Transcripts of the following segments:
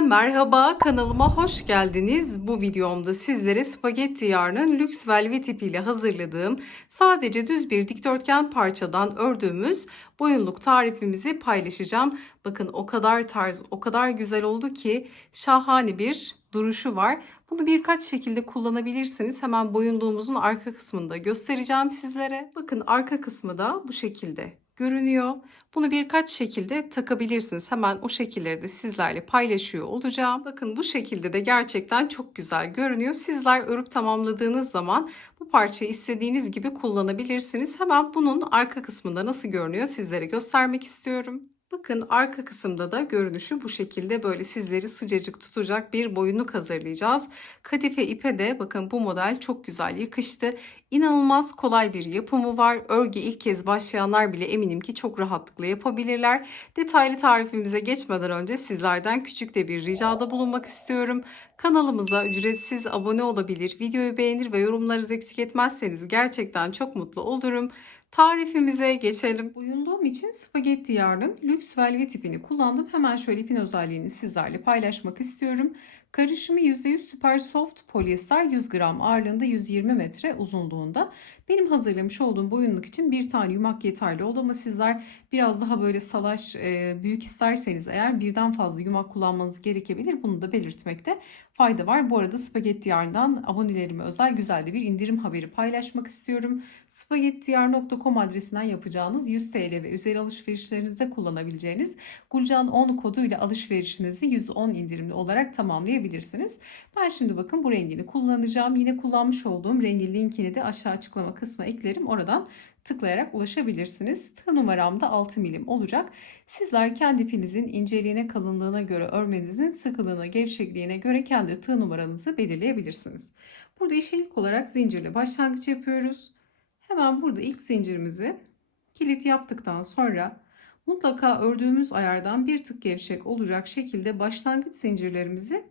Merhaba kanalıma hoş geldiniz. Bu videomda sizlere spagetti yarnın lüks velvet ipiyle hazırladığım sadece düz bir dikdörtgen parçadan ördüğümüz boyunluk tarifimizi paylaşacağım. Bakın o kadar tarz, o kadar güzel oldu ki şahane bir duruşu var. Bunu birkaç şekilde kullanabilirsiniz. Hemen boyunluğumuzun arka kısmında göstereceğim sizlere. Bakın arka kısmı da bu şekilde görünüyor. Bunu birkaç şekilde takabilirsiniz. Hemen o şekilleri de sizlerle paylaşıyor olacağım. Bakın bu şekilde de gerçekten çok güzel görünüyor. Sizler örüp tamamladığınız zaman bu parçayı istediğiniz gibi kullanabilirsiniz. Hemen bunun arka kısmında nasıl görünüyor sizlere göstermek istiyorum. Bakın arka kısımda da görünüşü bu şekilde böyle sizleri sıcacık tutacak bir boyunluk hazırlayacağız. Kadife ipe de bakın bu model çok güzel yakıştı. İnanılmaz kolay bir yapımı var. Örgü ilk kez başlayanlar bile eminim ki çok rahatlıkla yapabilirler. Detaylı tarifimize geçmeden önce sizlerden küçük de bir ricada bulunmak istiyorum. Kanalımıza ücretsiz abone olabilir, videoyu beğenir ve yorumlarınızı eksik etmezseniz gerçekten çok mutlu olurum. Tarifimize geçelim. Boyunduğum için spagetti yarnın lüks velvet ipini kullandım. Hemen şöyle ipin özelliğini sizlerle paylaşmak istiyorum. Karışımı %100 super soft polyester 100 gram ağırlığında 120 metre uzunluğunda. Benim hazırlamış olduğum boyunluk için bir tane yumak yeterli oldu ama sizler biraz daha böyle salaş e, büyük isterseniz eğer birden fazla yumak kullanmanız gerekebilir. Bunu da belirtmekte fayda var. Bu arada spagetti yarndan abonelerime özel güzel de bir indirim haberi paylaşmak istiyorum. spagettiyar.com adresinden yapacağınız 100 TL ve üzeri alışverişlerinizde kullanabileceğiniz Gulcan 10 koduyla alışverişinizi 110 indirimli olarak tamamlayabilirsiniz. Ben şimdi bakın bu rengini kullanacağım. Yine kullanmış olduğum rengin linkini de aşağı açıklama kısmına eklerim. Oradan tıklayarak ulaşabilirsiniz. Tığ numaram da 6 milim olacak. Sizler kendi ipinizin inceliğine, kalınlığına göre örmenizin sıkılığına, gevşekliğine göre kendi tığ numaranızı belirleyebilirsiniz. Burada işe ilk olarak zincirle başlangıç yapıyoruz. Hemen burada ilk zincirimizi kilit yaptıktan sonra mutlaka ördüğümüz ayardan bir tık gevşek olacak şekilde başlangıç zincirlerimizi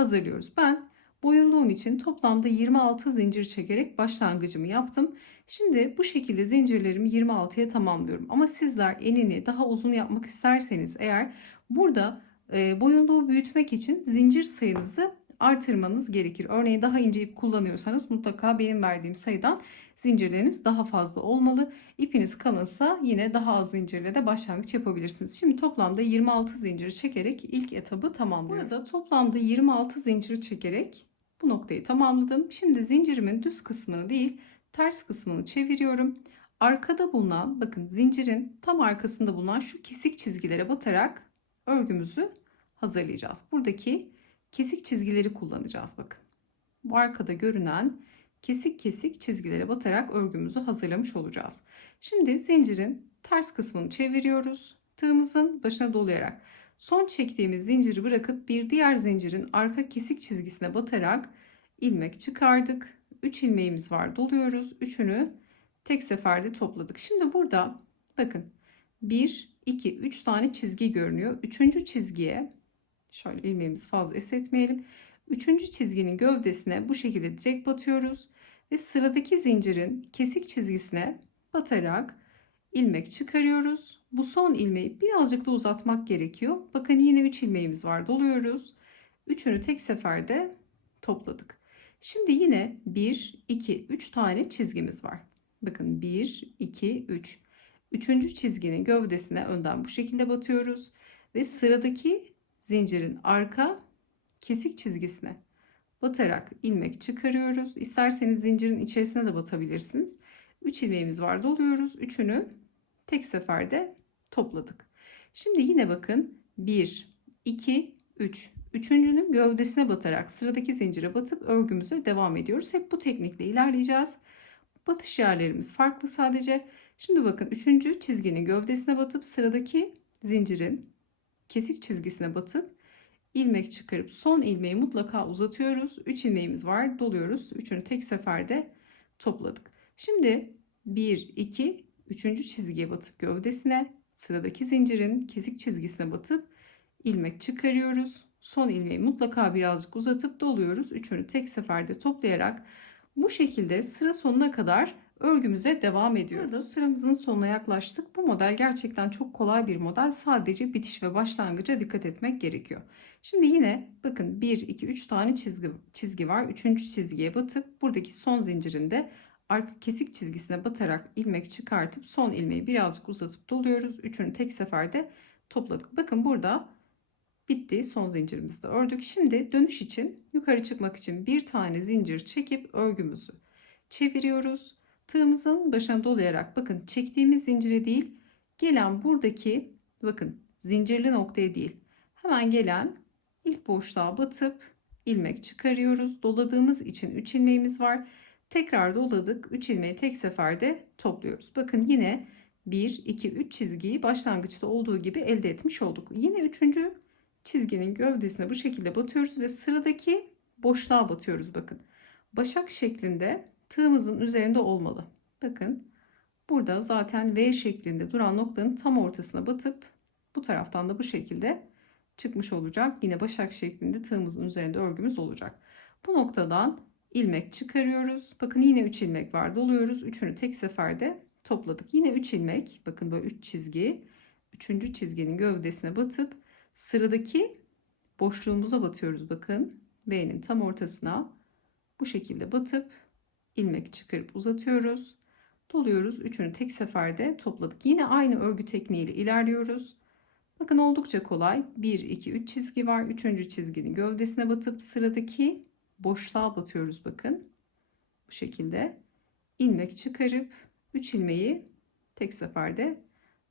hazırlıyoruz. Ben boyunluğum için toplamda 26 zincir çekerek başlangıcımı yaptım. Şimdi bu şekilde zincirlerimi 26'ya tamamlıyorum. Ama sizler enini daha uzun yapmak isterseniz eğer burada e, boyunluğu büyütmek için zincir sayınızı artırmanız gerekir. Örneğin daha ince ip kullanıyorsanız mutlaka benim verdiğim sayıdan zincirleriniz daha fazla olmalı. İpiniz kalınsa yine daha az zincirle de başlangıç yapabilirsiniz. Şimdi toplamda 26 zincir çekerek ilk etabı tamamlıyorum. Burada toplamda 26 zincir çekerek bu noktayı tamamladım. Şimdi zincirimin düz kısmını değil ters kısmını çeviriyorum. Arkada bulunan bakın zincirin tam arkasında bulunan şu kesik çizgilere batarak örgümüzü hazırlayacağız. Buradaki kesik çizgileri kullanacağız bakın. Bu arkada görünen kesik kesik çizgilere batarak örgümüzü hazırlamış olacağız. Şimdi zincirin ters kısmını çeviriyoruz. Tığımızın başına dolayarak son çektiğimiz zinciri bırakıp bir diğer zincirin arka kesik çizgisine batarak ilmek çıkardık. 3 ilmeğimiz var. Doluyoruz. Üçünü tek seferde topladık. Şimdi burada bakın 1 2 3 tane çizgi görünüyor. Üçüncü çizgiye şöyle ilmeğimizi fazla esnetmeyelim. Üçüncü çizginin gövdesine bu şekilde direkt batıyoruz ve sıradaki zincirin kesik çizgisine batarak ilmek çıkarıyoruz. Bu son ilmeği birazcık da uzatmak gerekiyor. Bakın yine 3 ilmeğimiz var. Doluyoruz. Üçünü tek seferde topladık. Şimdi yine 1, 2, 3 tane çizgimiz var. Bakın 1, 2, 3. Üçüncü çizginin gövdesine önden bu şekilde batıyoruz. Ve sıradaki zincirin arka kesik çizgisine batarak ilmek çıkarıyoruz. İsterseniz zincirin içerisine de batabilirsiniz. 3 ilmeğimiz var doluyoruz. Üçünü tek seferde topladık. Şimdi yine bakın 1, 2, 3. Üçüncünün gövdesine batarak sıradaki zincire batıp örgümüze devam ediyoruz. Hep bu teknikle ilerleyeceğiz. Batış yerlerimiz farklı sadece. Şimdi bakın üçüncü çizginin gövdesine batıp sıradaki zincirin kesik çizgisine batıp ilmek çıkarıp son ilmeği mutlaka uzatıyoruz. 3 ilmeğimiz var. Doluyoruz. Üçünü tek seferde topladık. Şimdi 1 2 3. çizgiye batıp gövdesine sıradaki zincirin kesik çizgisine batıp ilmek çıkarıyoruz. Son ilmeği mutlaka birazcık uzatıp doluyoruz. Üçünü tek seferde toplayarak bu şekilde sıra sonuna kadar örgümüze devam ediyoruz. Burada sıramızın sonuna yaklaştık. Bu model gerçekten çok kolay bir model. Sadece bitiş ve başlangıca dikkat etmek gerekiyor. Şimdi yine bakın 1, 2, 3 tane çizgi, çizgi var. Üçüncü çizgiye batıp buradaki son zincirinde arka kesik çizgisine batarak ilmek çıkartıp son ilmeği birazcık uzatıp doluyoruz. Üçünü tek seferde topladık. Bakın burada bitti. Son zincirimizi de ördük. Şimdi dönüş için yukarı çıkmak için bir tane zincir çekip örgümüzü çeviriyoruz. Tığımızın başına dolayarak bakın çektiğimiz zincire değil gelen buradaki bakın zincirli noktaya değil hemen gelen ilk boşluğa batıp ilmek çıkarıyoruz. Doladığımız için 3 ilmeğimiz var. Tekrar doladık. 3 ilmeği tek seferde topluyoruz. Bakın yine 1, 2, 3 çizgiyi başlangıçta olduğu gibi elde etmiş olduk. Yine 3. çizginin gövdesine bu şekilde batıyoruz ve sıradaki boşluğa batıyoruz bakın. Başak şeklinde tığımızın üzerinde olmalı. Bakın burada zaten V şeklinde duran noktanın tam ortasına batıp bu taraftan da bu şekilde çıkmış olacak. Yine başak şeklinde tığımızın üzerinde örgümüz olacak. Bu noktadan ilmek çıkarıyoruz. Bakın yine 3 ilmek var. Doluyoruz. Üçünü tek seferde topladık. Yine 3 ilmek. Bakın böyle 3 çizgi. Üçüncü çizginin gövdesine batıp sıradaki boşluğumuza batıyoruz. Bakın V'nin tam ortasına bu şekilde batıp ilmek çıkarıp uzatıyoruz. Doluyoruz. Üçünü tek seferde topladık. Yine aynı örgü tekniğiyle ilerliyoruz. Bakın oldukça kolay. 1, 2, 3 çizgi var. Üçüncü çizginin gövdesine batıp sıradaki boşluğa batıyoruz bakın. Bu şekilde ilmek çıkarıp 3 ilmeği tek seferde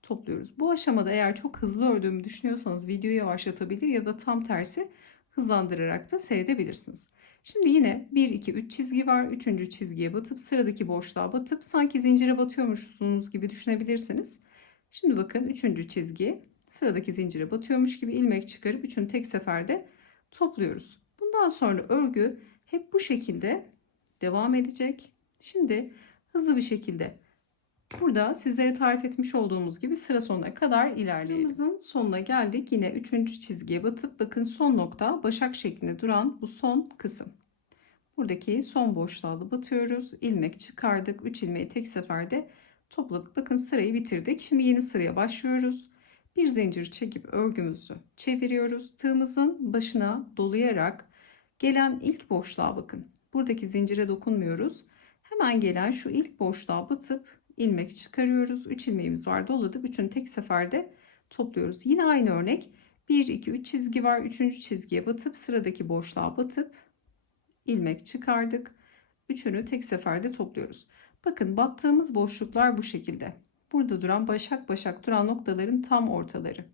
topluyoruz. Bu aşamada eğer çok hızlı ördüğümü düşünüyorsanız videoyu yavaşlatabilir ya da tam tersi hızlandırarak da seyredebilirsiniz. Şimdi yine 1 2 3 çizgi var. Üçüncü çizgiye batıp sıradaki boşluğa batıp sanki zincire batıyormuşsunuz gibi düşünebilirsiniz. Şimdi bakın üçüncü çizgi sıradaki zincire batıyormuş gibi ilmek çıkarıp üçünü tek seferde topluyoruz. Bundan sonra örgü hep bu şekilde devam edecek. Şimdi hızlı bir şekilde burada sizlere tarif etmiş olduğumuz gibi sıra sonuna kadar ilerleyelim. Sıramızın sonuna geldik. Yine üçüncü çizgiye batıp bakın son nokta başak şeklinde duran bu son kısım. Buradaki son boşluğa da batıyoruz. İlmek çıkardık. 3 ilmeği tek seferde topladık. Bakın sırayı bitirdik. Şimdi yeni sıraya başlıyoruz. Bir zincir çekip örgümüzü çeviriyoruz. Tığımızın başına dolayarak gelen ilk boşluğa bakın. Buradaki zincire dokunmuyoruz. Hemen gelen şu ilk boşluğa batıp ilmek çıkarıyoruz. 3 ilmeğimiz var doladık. Üçünü tek seferde topluyoruz. Yine aynı örnek. 1 2 3 çizgi var. 3. çizgiye batıp sıradaki boşluğa batıp ilmek çıkardık. Üçünü tek seferde topluyoruz. Bakın battığımız boşluklar bu şekilde. Burada duran başak başak duran noktaların tam ortaları.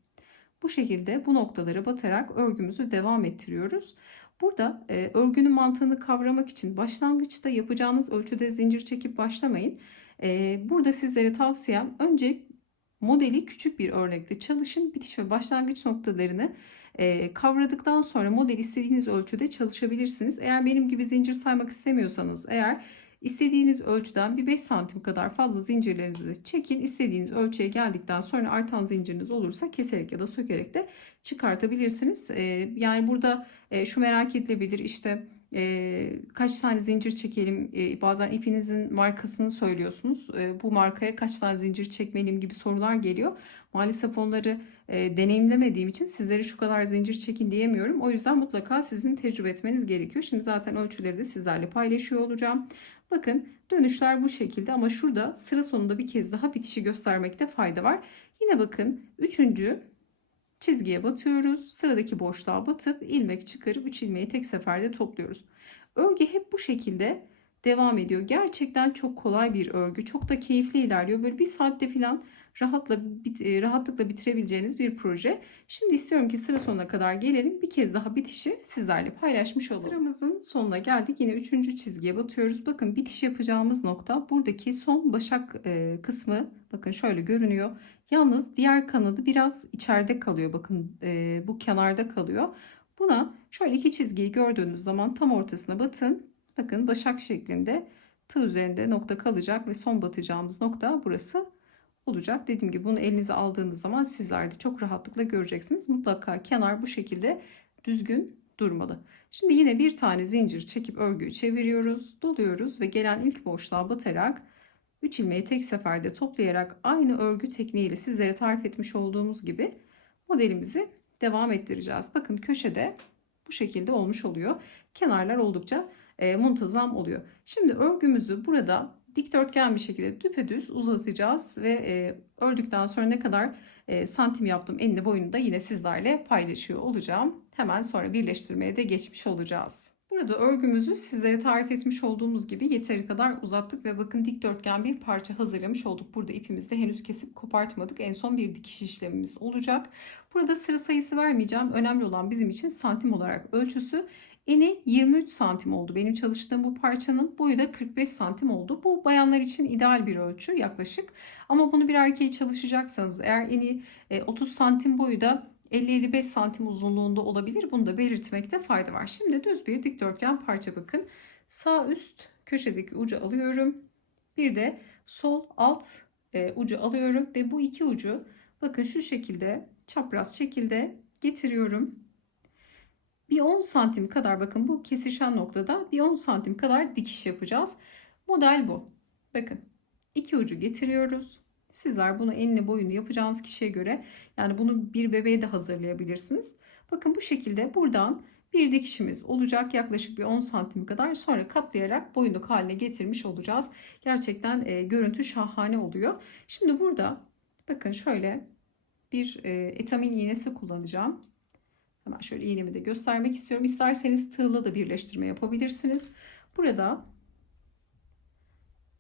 Bu şekilde bu noktalara batarak örgümüzü devam ettiriyoruz. Burada e, örgünün mantığını kavramak için başlangıçta yapacağınız ölçüde zincir çekip başlamayın. Burada sizlere tavsiyem önce modeli küçük bir örnekte çalışın. Bitiş ve başlangıç noktalarını kavradıktan sonra model istediğiniz ölçüde çalışabilirsiniz. Eğer benim gibi zincir saymak istemiyorsanız eğer istediğiniz ölçüden bir 5 santim kadar fazla zincirlerinizi çekin. İstediğiniz ölçüye geldikten sonra artan zinciriniz olursa keserek ya da sökerek de çıkartabilirsiniz. Yani burada şu merak edilebilir işte e, kaç tane zincir çekelim e, bazen ipinizin markasını söylüyorsunuz. E, bu markaya kaç tane zincir çekmeliyim gibi sorular geliyor. Maalesef onları e, deneyimlemediğim için sizlere şu kadar zincir çekin diyemiyorum. O yüzden mutlaka sizin tecrübe etmeniz gerekiyor. Şimdi zaten ölçüleri de sizlerle paylaşıyor olacağım. Bakın dönüşler bu şekilde ama şurada sıra sonunda bir kez daha bitişi göstermekte fayda var. Yine bakın üçüncü çizgiye batıyoruz. Sıradaki boşluğa batıp ilmek çıkarıp 3 ilmeği tek seferde topluyoruz. Örgü hep bu şekilde devam ediyor. Gerçekten çok kolay bir örgü. Çok da keyifli ilerliyor. Böyle bir saatte falan rahatla bit, rahatlıkla bitirebileceğiniz bir proje. Şimdi istiyorum ki sıra sonuna kadar gelelim. Bir kez daha bitişi sizlerle paylaşmış olalım. Sıramızın sonuna geldik. Yine üçüncü çizgiye batıyoruz. Bakın bitiş yapacağımız nokta buradaki son başak e, kısmı. Bakın şöyle görünüyor. Yalnız diğer kanadı biraz içeride kalıyor. Bakın e, bu kenarda kalıyor. Buna şöyle iki çizgiyi gördüğünüz zaman tam ortasına batın. Bakın başak şeklinde tığ üzerinde nokta kalacak ve son batacağımız nokta burası olacak. Dediğim gibi bunu elinize aldığınız zaman sizler de çok rahatlıkla göreceksiniz. Mutlaka kenar bu şekilde düzgün durmalı. Şimdi yine bir tane zincir çekip örgüyü çeviriyoruz, doluyoruz ve gelen ilk boşluğa batarak 3 ilmeği tek seferde toplayarak aynı örgü tekniğiyle sizlere tarif etmiş olduğumuz gibi modelimizi devam ettireceğiz. Bakın köşede bu şekilde olmuş oluyor. Kenarlar oldukça e, muntazam oluyor. Şimdi örgümüzü burada dikdörtgen bir şekilde düpedüz uzatacağız ve e, ördükten sonra ne kadar e, santim yaptım enini boyunu da yine sizlerle paylaşıyor olacağım. Hemen sonra birleştirmeye de geçmiş olacağız. Burada örgümüzü sizlere tarif etmiş olduğumuz gibi yeteri kadar uzattık ve bakın dikdörtgen bir parça hazırlamış olduk. Burada ipimizi de henüz kesip kopartmadık. En son bir dikiş işlemimiz olacak. Burada sıra sayısı vermeyeceğim. Önemli olan bizim için santim olarak ölçüsü. Eni 23 santim oldu. Benim çalıştığım bu parçanın boyu da 45 santim oldu. Bu bayanlar için ideal bir ölçü yaklaşık. Ama bunu bir erkeği çalışacaksanız eğer eni 30 santim boyu da 50-55 santim uzunluğunda olabilir. Bunu da belirtmekte fayda var. Şimdi düz bir dikdörtgen parça bakın. Sağ üst köşedeki ucu alıyorum. Bir de sol alt e, ucu alıyorum ve bu iki ucu bakın şu şekilde çapraz şekilde getiriyorum. Bir 10 santim kadar bakın bu kesişen noktada bir 10 santim kadar dikiş yapacağız. Model bu. Bakın iki ucu getiriyoruz. Sizler bunu enine boyunu yapacağınız kişiye göre yani bunu bir bebeğe de hazırlayabilirsiniz. Bakın bu şekilde buradan bir dikişimiz olacak yaklaşık bir 10 santim kadar sonra katlayarak boyunluk haline getirmiş olacağız. Gerçekten e, görüntü şahane oluyor. Şimdi burada bakın şöyle bir e, etamin iğnesi kullanacağım. Hemen şöyle iğnemi de göstermek istiyorum. İsterseniz tığla da birleştirme yapabilirsiniz. Burada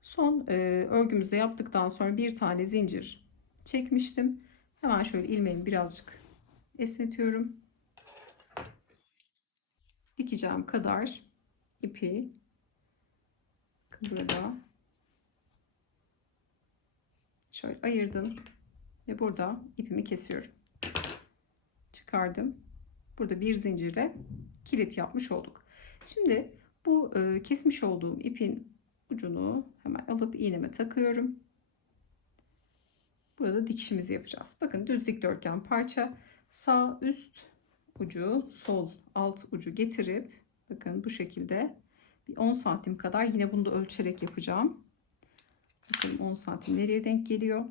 son e, örgümüzde yaptıktan sonra bir tane zincir çekmiştim. Hemen şöyle ilmeğimi birazcık esnetiyorum. Dikeceğim kadar ipi burada şöyle ayırdım ve burada ipimi kesiyorum. Çıkardım. Burada bir zincirle kilit yapmış olduk. Şimdi bu e, kesmiş olduğum ipin ucunu hemen alıp iğneme takıyorum. Burada dikişimizi yapacağız. Bakın düz dikdörtgen parça sağ üst ucu sol alt ucu getirip bakın bu şekilde bir 10 santim kadar yine bunu da ölçerek yapacağım. Bakın 10 santim nereye denk geliyor?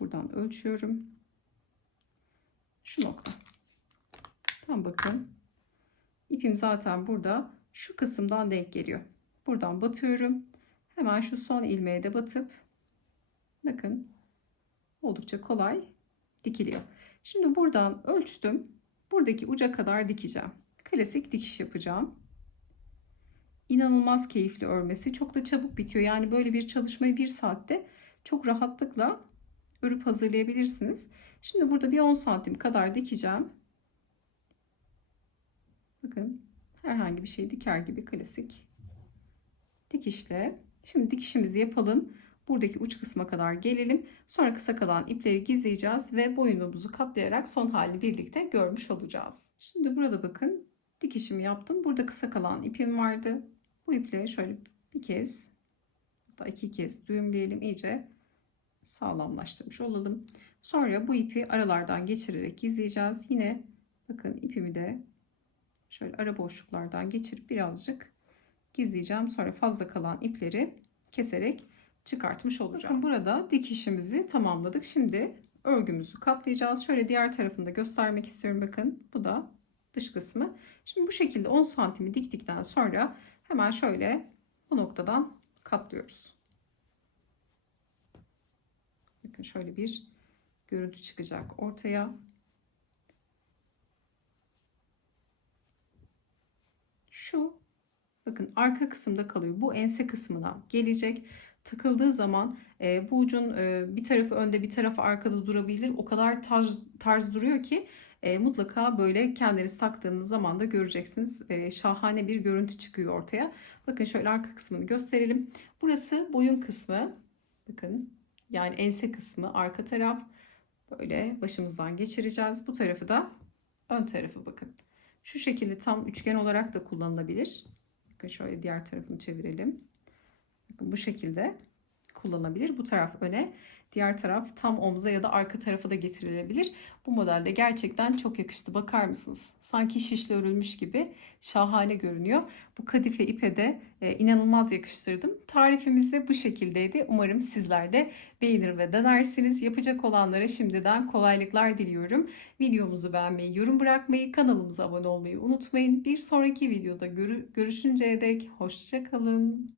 Buradan ölçüyorum. Şu nokta. Tam bakın. İpim zaten burada şu kısımdan denk geliyor. Buradan batıyorum. Hemen şu son ilmeğe de batıp bakın oldukça kolay dikiliyor. Şimdi buradan ölçtüm. Buradaki uca kadar dikeceğim. Klasik dikiş yapacağım. İnanılmaz keyifli örmesi. Çok da çabuk bitiyor. Yani böyle bir çalışmayı bir saatte çok rahatlıkla örüp hazırlayabilirsiniz. Şimdi burada bir 10 santim kadar dikeceğim. Bakın herhangi bir şey diker gibi klasik dikişle. Şimdi dikişimizi yapalım. Buradaki uç kısma kadar gelelim. Sonra kısa kalan ipleri gizleyeceğiz ve boyunumuzu katlayarak son hali birlikte görmüş olacağız. Şimdi burada bakın dikişimi yaptım. Burada kısa kalan ipim vardı. Bu iple şöyle bir kez hatta iki kez düğümleyelim iyice sağlamlaştırmış olalım. Sonra bu ipi aralardan geçirerek gizleyeceğiz. Yine bakın ipimi de şöyle ara boşluklardan geçirip birazcık gizleyeceğim. Sonra fazla kalan ipleri keserek çıkartmış olacağım. Bakın burada dikişimizi tamamladık. Şimdi örgümüzü katlayacağız. Şöyle diğer tarafını da göstermek istiyorum. Bakın bu da dış kısmı. Şimdi bu şekilde 10 santimi diktikten sonra hemen şöyle bu noktadan katlıyoruz. Bakın şöyle bir görüntü çıkacak ortaya. Şu bakın arka kısımda kalıyor. Bu ense kısmına gelecek. Takıldığı zaman e, bu ucun e, bir tarafı önde bir tarafı arkada durabilir. O kadar tarz, tarz duruyor ki e, mutlaka böyle kendiniz taktığınız zaman da göreceksiniz. E, şahane bir görüntü çıkıyor ortaya. Bakın şöyle arka kısmını gösterelim. Burası boyun kısmı. Bakın yani ense kısmı arka taraf. Böyle başımızdan geçireceğiz. Bu tarafı da ön tarafı bakın. Şu şekilde tam üçgen olarak da kullanılabilir. Bakın şöyle diğer tarafını çevirelim. Bakın bu şekilde kullanabilir. Bu taraf öne, diğer taraf tam omza ya da arka tarafa da getirilebilir. Bu modelde gerçekten çok yakıştı. Bakar mısınız? Sanki şişle örülmüş gibi şahane görünüyor. Bu kadife ipe de e, inanılmaz yakıştırdım. Tarifimiz de bu şekildeydi. Umarım sizler de beğenir ve denersiniz. Yapacak olanlara şimdiden kolaylıklar diliyorum. Videomuzu beğenmeyi, yorum bırakmayı, kanalımıza abone olmayı unutmayın. Bir sonraki videoda görü- görüşünceye dek hoşça kalın.